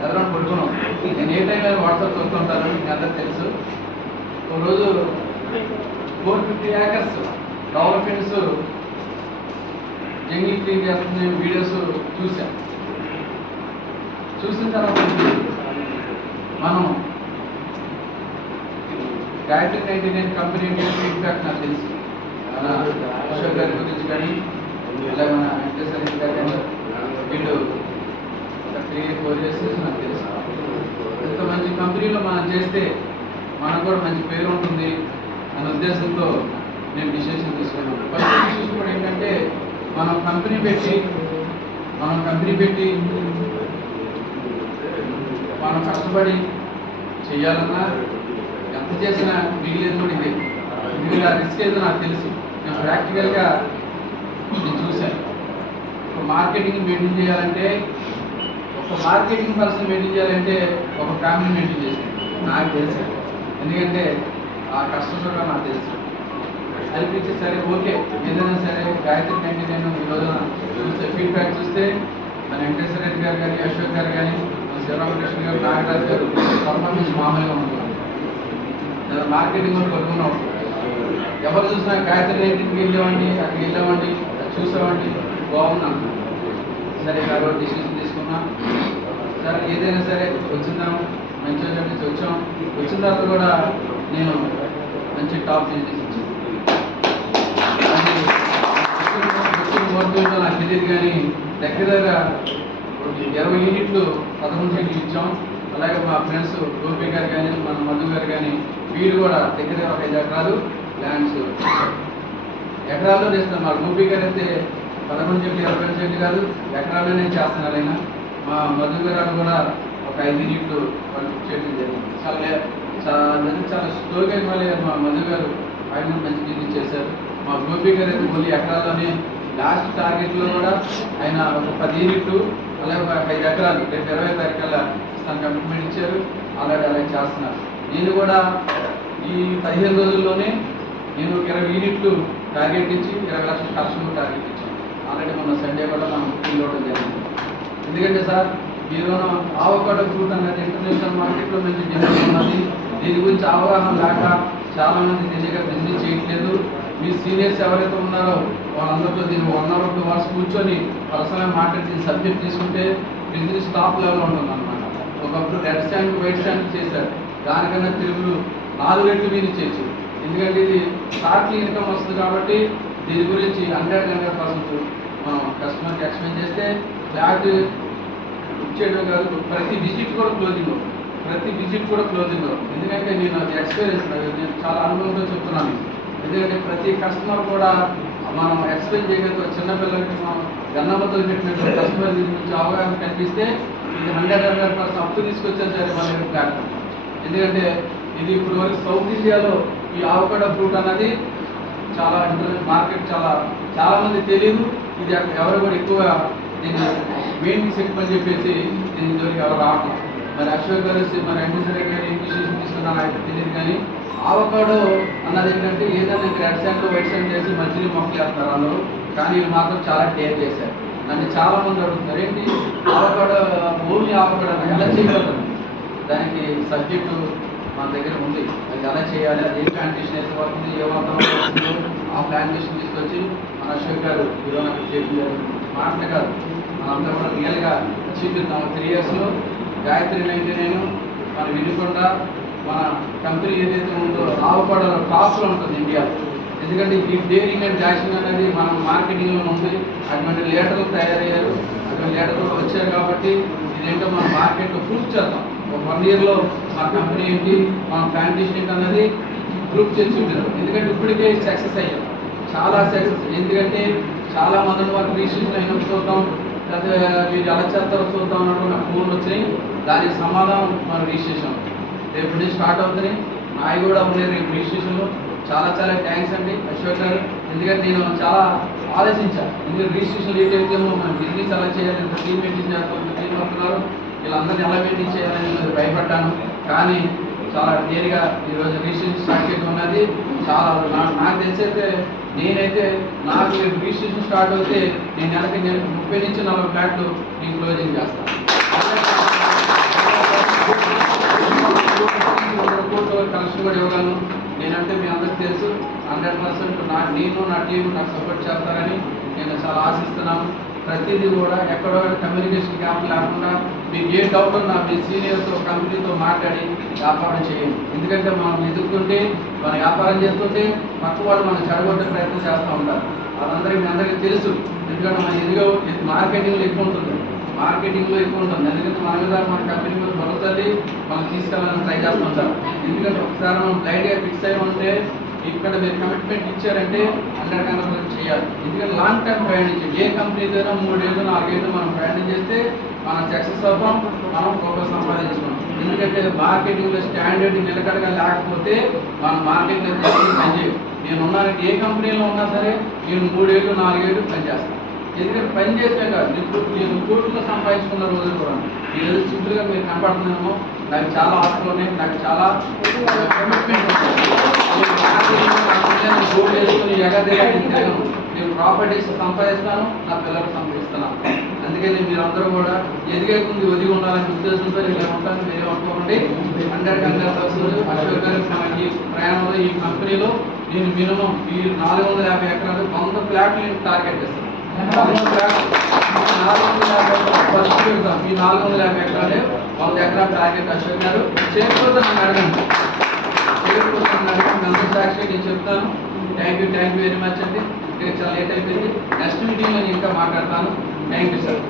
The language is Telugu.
ఎవరైనా పడుకున్నాం. నేను ఏ టైంలో వాట్సాప్ చూస్తుంటాను, మీకు అందరూ తెలుసు. ఒక రోజు 450 acres డెవలప్మెంట్స్ జంగిల్ క్లీన్ చేస్తున్న వీడియోస్ చూసాం. చూసిన తర్వాత మనం గాయత్రి 99 కంపెనీ ఫీడ్బ్యాక్ నాకు తెలుసు. మన అశోక్ గారి గురించి కానీ, అలాగే మన వెంకటేశ్వర గారు కానీ, వీళ్ళు 3-4 years నాకు తెలుసు. ఇంత మంచి కంపెనీలో మనం చేస్తే మనకు కూడా మంచి పేరు ఉంటుంది అనే ఉద్దేశంతో నేను డిసిషన్ తీసుకున్నాను. ఫస్ట్ డిసిషన్ కూడా ఏంటంటే మనం కంపెనీ పెట్టి మనం కష్టపడి చేయాలన్నా ఎంత చేసినా మిగిలేదు కూడా ఇదే. ఎందుకంటే ఆ రిస్క్ ఏదో నాకు తెలుసు. నేను ప్రాక్టికల్గా నేను చూశాను. ఒక మార్కెటింగ్ మెయింటైన్ చేయాలంటే, ఒక మార్కెటింగ్ పర్సన్ మెయింటైన్ చేయాలంటే ఒక ఫ్యామిలీ మెయింటైన్ చేశాను నాకు తెలుసు. ఎందుకంటే ఆ కష్టం కూడా నాకు తెలుసు. అనిపించి సరే ఓకే ఏదైనా సరే గాయత్రి 99 ఈ రోజున చూస్తే ఫీడ్బ్యాక్ చూస్తే మన వెంకటేశ్వర రెడ్డి గారు కానీ, అశోక్ గారు కానీ, మన శివరామకృష్ణ గారు, నాగరాజు గారు పర్ఫార్మెన్స్ మామూలుగా ఉంటుంది. మార్కెటింగ్ కూడా కొనుక్కున్నాం. ఎవరు చూసినా గాయత్రి 99కి వెళ్ళామండి, అక్కడికి వెళ్ళామండి, చూసామండి, బాగున్నాం. సరే గారు డిసిషన్ తీసుకున్నాం. సరే ఏదైనా సరే వచ్చిందాము, మంచిగా వచ్చాం. వచ్చిన తర్వాత కూడా నేను మంచి టాప్ బిజినెస్ ఇచ్చాను. వచ్చిన నాకు తెలియదు కానీ దగ్గర 20 యూనిట్లు 11 యూనిట్లు ఇచ్చాం. అలాగే మా ఫ్రెండ్స్ గోపి గారు కానీ, మన మధు గారు కానీ, వీళ్ళు కూడా దగ్గర 5 ఎకరాలు ల్యాండ్స్ ఎకరాల్లో చేస్తున్నారు. మా గోపి గారు అయితే 11 చెట్లు 20 చెట్లు కాదు, ఎకరాల్లోనే చేస్తున్నారు. అయినా మా మధు గారు కూడా ఒక 5 యూనిట్లు వాళ్ళు చేయడం జరిగింది. చాలా స్లోగా మళ్ళీ మా మధు గారు ఆయన మంచి బిజినెస్ చేశారు. మా గోపి గారు అయితే మళ్ళీ ఎకరాల్లోనే లాస్ట్ టార్గెట్లో కూడా ఆయన ఒక 10 యూనిట్లు అలాగే ఒక 5 ఎకరాలు రేపు 20 తారీఖుల తన కమిట్మెంట్ ఇచ్చారు. అలాగే చేస్తున్నారు. నేను కూడా ఈ 15 రోజుల్లోనే నేను ఒక 20 యూనిట్లు టార్గెట్ ఇచ్చి 20 లక్షల కలెక్షన్ టార్గెట్ ఇచ్చాను. ఆల్రెడీ మొన్న సండే కూడా మనం ఫీల్ అవడం జరిగింది. ఎందుకంటే సార్ ఈరోజు ఆవకాడో ఫ్రూట్ అనేది ఇంటర్నేషనల్ మార్కెట్లో మంచి డిమాండ్ ఉన్నది. దీని గురించి అవగాహన లేక చాలామంది దీని దగ్గర బిజినెస్ చేయట్లేదు. మీ సీనియర్స్ ఎవరైతే ఉన్నారో వాళ్ళందరితో దీన్ని 1 hour 2 hours కూర్చొని పర్సనల్గా మాట్లాడి సబ్జెక్ట్ తీసుకుంటే బిజినెస్ టాప్ లెవెల్ ఉంటుంది అన్నమాట. ఒకప్పుడు రెడ్ స్టాండ్ వైట్ స్టాండ్ చేశారు, దానికన్నా తెలుగులు 4 రెట్లు మీరు చేయొచ్చు. ఎందుకంటే ఇది షార్ట్లీ ఇన్కమ్ వస్తుంది కాబట్టి దీని గురించి 100% మనం కస్టమర్కి ఎక్స్ప్లెయిన్ చేస్తే ఫ్లాట్ ఇచ్చేయడం కాదు, ప్రతి విజిట్ కూడా క్లోజింగ్ ఎందుకంటే నేను అది ఎక్స్పీరియన్స్ నేను చాలా అనుభవంతో చెప్తున్నాను. ఎందుకంటే ప్రతి కస్టమర్ కూడా మనం ఎక్స్ప్లెయిన్ చేయగలిగితే చిన్నపిల్లలకి మనం గన్నబద్దలు పెట్టినట్టు కస్టమర్ దీని గురించి అవగాహన కనిపిస్తే ఇది 100% అప్పు తీసుకొచ్చారు సరే మన ప్లాట్ఫామ్. ఎందుకంటే ఇది ఇప్పుడు వరకు సౌత్ ఇండియాలో ఈ ఆవకాడో ఫ్రూట్ అన్నది చాలా మార్కెట్ చాలా మంది తెలియదు. ఇది ఎవరు కూడా ఎక్కువగా దీన్ని మెయిన్ సెక్టర్ అని చెప్పేసి దీని జోలికి ఎవరు రావట్లేదు. మరి అశోక్ గారు మరి వెంకటేశ్వర గారు ఏం డిసిషన్ తీసుకున్నారో అయితే తెలియదు. కానీ ఆవకాడో అన్నది ఏంటంటే ఏదైనా రెడ్ శాండ్ వైట్ శాండ్ చేసి మధ్యలో మొక్కలు వేస్తారు అందరూ. కానీ వీళ్ళు మాత్రం చాలా డేర్ చేశారు. నన్ను చాలా మంది అడుగుతున్నారు ఏంటి ఆవకాడో ఓన్లీ ఆవకాడో ఎలా చేయగలుగుతారు. దానికి సబ్జెక్టు మన దగ్గర ఉంది. అది ఎలా చేయాలి, అది ఏ ప్లాంటేషన్ అయితే పడుతుంది, ఏ వాతావరణం వస్తుందో ఆ ప్లాంటేషన్ తీసుకొచ్చి మన అశోక్ గారు ఈరోజు నాకు చేపించారు. మాటలు కాదు, మనందరూ కూడా రియల్గా చూపిద్దాం. 3 yearsలో గాయత్రి 99 మన వినుకొండ మన కంపెనీ ఏదైతే ఉందో ఆవకాడో టాప్లో ఉంటుంది ఇండియాలో. ఎందుకంటే ఈ డేరింగ్ అండ్ డాషింగ్ అనేది మనం మార్కెటింగ్లో ఉంది. అటువంటి లీడర్లు తయారయ్యారు, అటువంటి లీడర్లు వచ్చారు. కాబట్టి ఇదేంటో మన మార్కెట్లో ప్రూఫ్ చేద్దాం. ఒక 1 yearలో మన కంపెనీ ఏంటి, మన ప్లాంటేషన్ ఏంటి అన్నది ప్రూఫ్ చేసి ఉంటారు. ఎందుకంటే ఇప్పటికే సక్సెస్ అయ్యాం, చాలా సక్సెస్. ఎందుకంటే చాలా మంది వరకు రిజిస్ట్రేషన్ అయినప్పుడు చూద్దాం, లేకపోతే మీరు ఎలా చేస్తారో చూద్దాం అన్నట్టు నాకు ఫోన్లు వచ్చినాయి. దానికి సమాధానం మన రిజిస్ట్రేషన్ రేపు నుంచి స్టార్ట్ అవుతుంది. నాయి కూడా ఉన్నాయి రేపు రిజిస్ట్రేషన్లో. చాలా థ్యాంక్స్ అండి అశోక్ గారు. ఎందుకంటే నేను చాలా ఆలోచించాను. ఎందుకంటే రిజిస్ట్రేషన్ ఏదైతే మన బిజినెస్ ఎలా చేయాలి, ఎంత టీమ్ మెయింటైన్ చేస్తాం, ఎంత టీం వస్తున్నారు, వీళ్ళందరినీ ఎలా మెయింటైన్ చేయాలని నేను భయపడ్డాను. కానీ చాలా క్లియర్గా ఈరోజు రిజిస్ట్రేషన్ స్టార్ట్ చేయడం ఉన్నది. చాలా నాకు తెలిసైతే నేనైతే నాకు రిజిస్ట్రేషన్ స్టార్ట్ అవుతే నేను నెలకి 30 నుంచి 40 ఫ్లాట్లు నేను క్లోజింగ్ చేస్తాను. నేను నా టీం నాకు సపోర్ట్ చేస్తారని నేను చాలా ఆశిస్తున్నాను. ప్రతిదీ కూడా ఎక్కడో కమ్యూనికేషన్ గ్యాప్ లేకుండా మీకు ఏ డౌట్ ఉన్నా మీ సీనియర్తో కంపెనీతో మాట్లాడి వ్యాపారం చేయండి. ఎందుకంటే మనం ఎదుర్కొంటే మనం వ్యాపారం చేస్తుంటే పక్క వాళ్ళు మనం చెడగొట్టే ప్రయత్నం చేస్తూ ఉంటారు. అదందరికీ మీ అందరికీ తెలుసు. ఎందుకంటే మన ఎదుగు మార్కెటింగ్లో ఎక్కువ ఉంటుంది, ఎందుకంటే మన మీద మన కంపెనీ మీద భరోసాది మనం తీసుకెళ్ళాలని ట్రై చేస్తుంటారు. ఎందుకంటే ఒకసారి మనం బ్లైండ్గా ఫిక్స్ అయి ఉంటే ఇక్కడ మీరు కమిట్మెంట్ ఇచ్చారంటే 100% చేయాలి. ఎందుకంటే లాంగ్ టర్మ్ ప్రయాణించండి. ఏ కంపెనీతోనో 3 ఏళ్ళు 4 ఏళ్ళు మనం ప్రయాణం చేస్తే మనం సక్సెస్ అవుతాం, మనం ఫోకస్ సంపాదించుకున్నాం. ఎందుకంటే మార్కెటింగ్లో స్టాండర్డ్ నిలకడగా లేకపోతే మనం మార్కెట్లో పనిచేయం. నేను ఉన్నానంటే ఏ కంపెనీలో ఉన్నా సరే నేను 3 ఏళ్ళు 4 ఏళ్ళు పనిచేస్తాను. ఎందుకంటే పని చేసాక నేను కోర్టులో సంపాదించుకున్న రోజులు కూడా ఈరోజు సింపుల్గా మీరు కనపడుతున్నామో నాకు చాలా ఆశలు ఉన్నాయి, నాకు చాలా కమిట్మెంట్ ఉంటుంది. గోల్డ్ వేసుకుని తిరగను. నేను ప్రాపర్టీస్ సంపాదిస్తాను, నా పిల్లలకు సంపాదిస్తున్నాను. అందుకని మీరందరూ కూడా ఎదిగే ముందు ఒదిగి ఉండాలనే ఉద్దేశంతో నేను ఉంటాను. మీరే అనుకోకండి. 100% అశోక్ గారు మనకి ప్రయాణంలో ఈ కంపెనీలో నేను మినిమం ఈ 450 ఎకరాలు 100 ఫ్లాట్లు నేను టార్గెట్ చేస్తాను. 450 ఎకరాలే 100 ఎకరాల టార్గెట్ అశోక్ గారు. చేయకపోతే నన్ను అడగండి, అందరి సాక్షి నేను చెప్తాను. థ్యాంక్ యూ వెరీ మచ్ అండి. చాలా లేట్ అయిపోయింది. నెక్స్ట్ మీటింగ్లో నేను ఇంకా మాట్లాడతాను. Thank you sir.